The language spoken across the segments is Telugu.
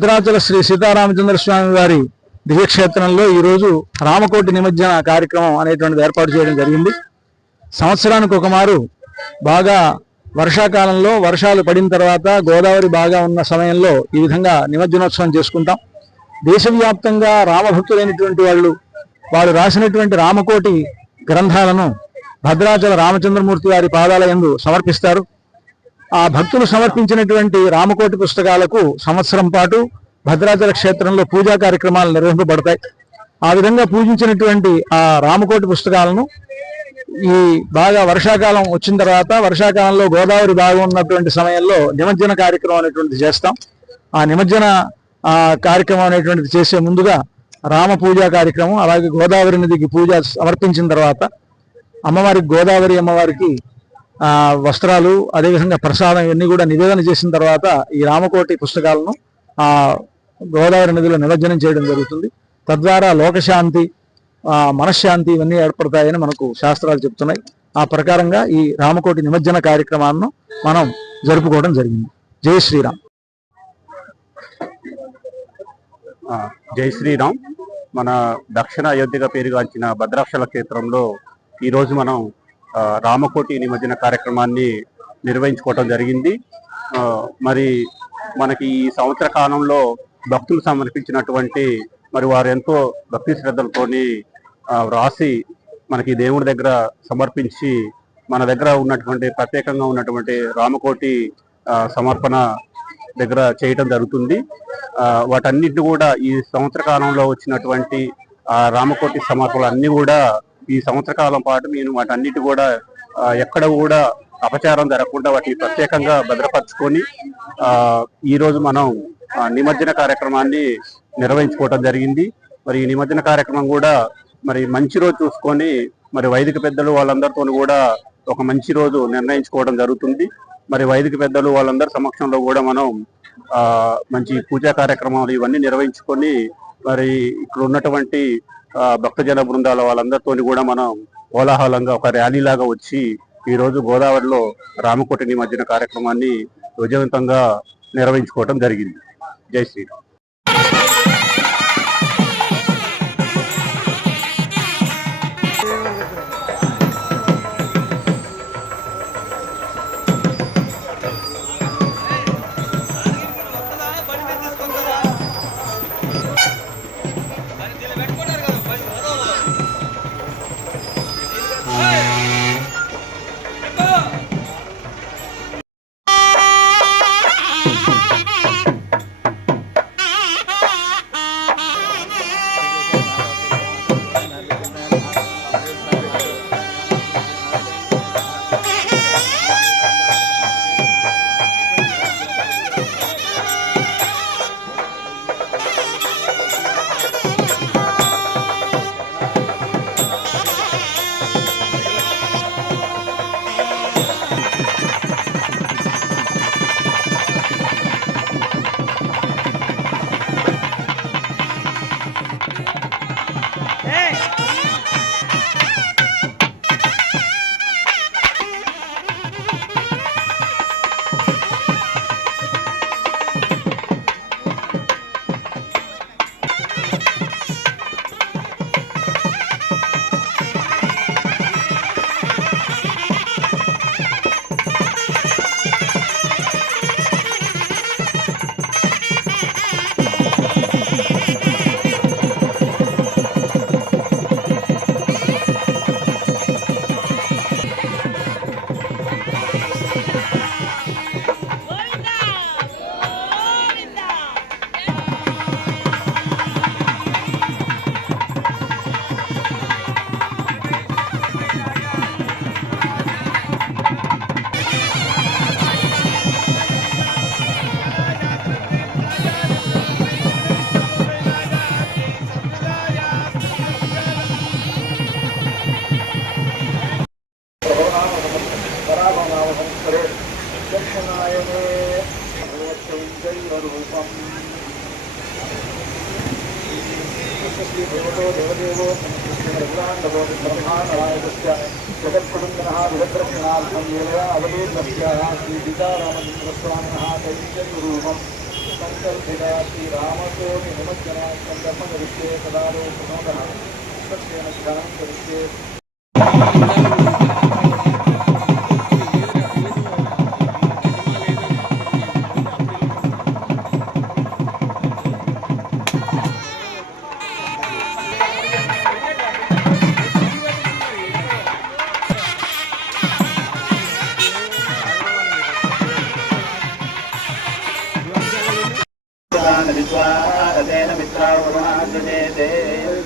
భద్రాచల శ్రీ సీతారామచంద్ర స్వామి వారి దివ్యక్షేత్రంలో ఈరోజు రామకోటి నిమజ్జన కార్యక్రమం అనేటువంటిది ఏర్పాటు చేయడం జరిగింది. సంవత్సరానికి ఒకమారు బాగా వర్షాకాలంలో వర్షాలు పడిన తర్వాత గోదావరి బాగా ఉన్న సమయంలో ఈ విధంగా నిమజ్జనోత్సవం చేసుకుంటాం. దేశవ్యాప్తంగా రామభక్తులైనటువంటి వాళ్ళు రాసినటువంటి రామకోటి గ్రంథాలను భద్రాచల రామచంద్రమూర్తి వారి పాదాల యందు సమర్పిస్తారు. ఆ భక్తులు సమర్పించినటువంటి రామకోటి పుస్తకాలకు సంవత్సరం పాటు భద్రాచల క్షేత్రంలో పూజా కార్యక్రమాలు నిర్వహింపబడతాయి. ఆ విధంగా పూజించినటువంటి ఆ రామకోటి పుస్తకాలను ఈ బాగా వర్షాకాలం వచ్చిన తర్వాత వర్షాకాలంలో గోదావరి బాగా ఉన్నటువంటి సమయంలో నిమజ్జన కార్యక్రమం అనేటువంటిది చేస్తాం. ఆ నిమజ్జన కార్యక్రమం అనేటువంటిది చేసే ముందుగా రామ పూజా కార్యక్రమం, అలాగే గోదావరి నదికి పూజ సమర్పించిన తర్వాత అమ్మవారికి గోదావరి అమ్మవారికి వస్త్రాలు అదేవిధంగా ప్రసాదం ఇవన్నీ కూడా నివేదన చేసిన తర్వాత ఈ రామకోటి పుస్తకాలను గోదావరి నదిలో నిమజ్జనం చేయడం జరుగుతుంది. తద్వారా లోకశాంతి మనశ్శాంతి ఇవన్నీ ఏర్పడతాయని మనకు శాస్త్రాలు చెప్తున్నాయి. ఆ ప్రకారంగా ఈ రామకోటి నిమజ్జన కార్యక్రమాలను మనం జరుపుకోవడం జరిగింది. జై శ్రీరామ్. జై శ్రీరామ్. మన దక్షిణ అయోధ్యగా పేరుగాంచిన భద్రాచల క్షేత్రంలో ఈరోజు మనం రామకోటి నిమజ్జన కార్యక్రమాన్ని నిర్వహించుకోవటం జరిగింది. మరి మనకి ఈ సంవత్సర కాలంలో భక్తులు సమర్పించినటువంటి మరి వారు ఎంతో భక్తి శ్రద్ధలతోని రాసి మనకి దేవుడి దగ్గర సమర్పించి మన దగ్గర ఉన్నటువంటి ప్రత్యేకంగా ఉన్నటువంటి రామకోటి సమర్పణ దగ్గర చేయటం జరుగుతుంది. వాటన్నిటిని కూడా ఈ సంవత్సర కాలంలో వచ్చినటువంటి రామకోటి సమర్పణలు అన్ని కూడా ఈ సంవత్సర కాలం పాటు నేను వాటన్నిటి కూడా ఎక్కడ కూడా అపచారం జరగకుండా వాటిని ప్రత్యేకంగా భద్రపరుచుకొని ఈరోజు మనం నిమజ్జన కార్యక్రమాన్ని నిర్వహించుకోవటం జరిగింది. మరి ఈ నిమజ్జన కార్యక్రమం కూడా మరి మంచి రోజు చూసుకొని మరి వైదిక పెద్దలు వాళ్ళందరితో కూడా ఒక మంచి రోజు నిర్ణయించుకోవడం జరుగుతుంది. మరి వైదిక పెద్దలు వాళ్ళందరి సమక్షంలో కూడా మనం మంచి పూజా కార్యక్రమాలు ఇవన్నీ నిర్వహించుకొని మరి ఇక్కడ ఉన్నటువంటి భక్తజన బృందాల వాళ్ళందరితో కూడా మనం కోలాహలంగా ఒక ర్యాలీ లాగా వచ్చి ఈ రోజు గోదావరిలో రామకోటి నిమజ్జన కార్యక్రమాన్ని విజయవంతంగా నిర్వహించుకోవడం జరిగింది. జై శ్రీరామ్. देवतो देवदेवो ब्रह्माण्डोन्नः जगत्कुटुम्बिनः विरद्रक्षणार्थं लीलया अवतीर्णस्य श्री सीतारामचन्द्रस्वामिनः कैङ्कर्यरूपं संकल्पिता श्रीरामकोटि निमज्जना संकल्प करिष्ये सदारो प्रमोदः सत्येन ध्यानं करिष्ये तेन मित्रावरुणाजनेते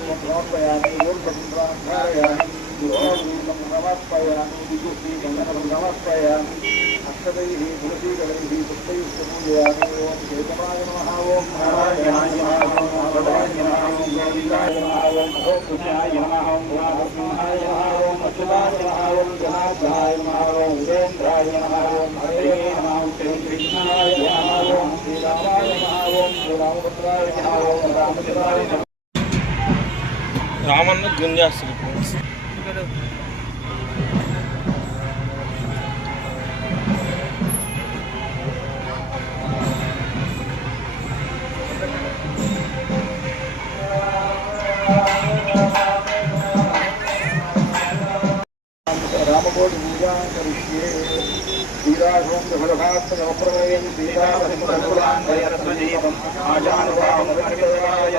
समर्पयामि ऊर्ध्वपुण्ड्रान्धारयामि गुरोर्गुरुं समर्पयामि विदुषीगन्धनं समर्पयामि अक्षतैः तुलसीदलैः पुष्पैश्च पूजयामि ॐ केतवाय नमः ॐ नारायणाय नमः ॐ भगवाय नमः ॐ गोविन्दाय नमः ॐ पुण्याय नमः ॐ गुणात्माय नमः ॐ अच्युताय नमः ॐ जनार्दनाय नमः ॐ उपेन्द्राय नमः ॐ हरये नमः ॐ श्रीकृष्णाय नमः ॐ श्रीरामाय नमः ॐ श्रीरामभद्राय नमः ॐ रामचन्द्राय नमः రామన్న గుంజేస్తుంది रामकोटि पूजां करिष्ये श्रीराघवं जगदभात्मजमप्रमेयं श्रीरामसिंहकुलान्वयरत्नदीपम् आजानुभावमुदकदेवाय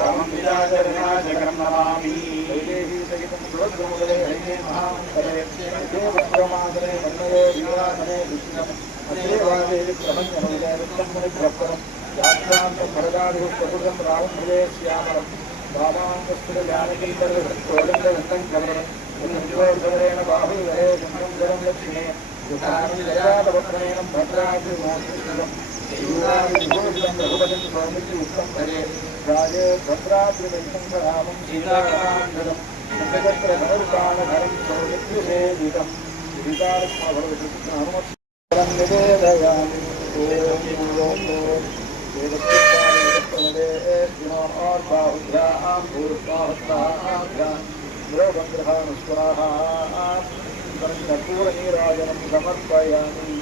रामं विराजविनाशकरं नमामि वैदेही सहितं सुरद्रुमुदले हरिणे महान्तरे देवप्रमादने मन्मये वीरासने विष्णुम् अदेवादे प्रपञ्चमुदे विष्णुमुनिप्रपरम् यात्रान्तं भरदादिः प्रकृतं रामं भुजे श्यामलम् रामाङ्गस्फुरजानकीकरकोलन्दगन्धं कमलम् उन्नतिवर्धनेन बाहुविहरे शङ्करं जलं लक्ष्मे युधानं जयादवक्रेण भद्राद्रिमोक्षितं श्रीरामविभूषितं रघुपतिं सौमित्युक्तं भजे राजे भद्राद्रिवैशङ्करामं सीतारामन्दलं नक्षत्रधनुर्बाणधरं सौमित्युसेवितं सीतालक्ष्मणभरतकृष्णहनुमत्सरं निवेदयामि ॐ वेदपुत्राणि और बाहुभ्यां भूर्भाहस्ताभ्यां द्रवग्रहानुस्वाहा कर्पूरनीराजनं समर्पयामि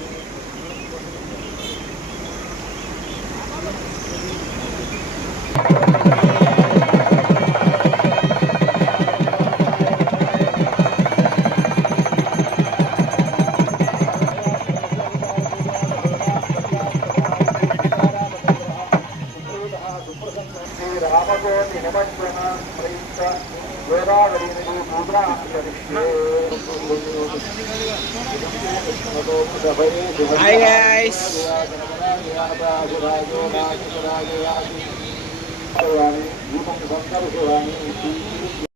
रामकोटि निमज्जना प्रयुक्त गोदावरी नदी पूजां करिष्ये Hi guys. दीपं संकर्षयामि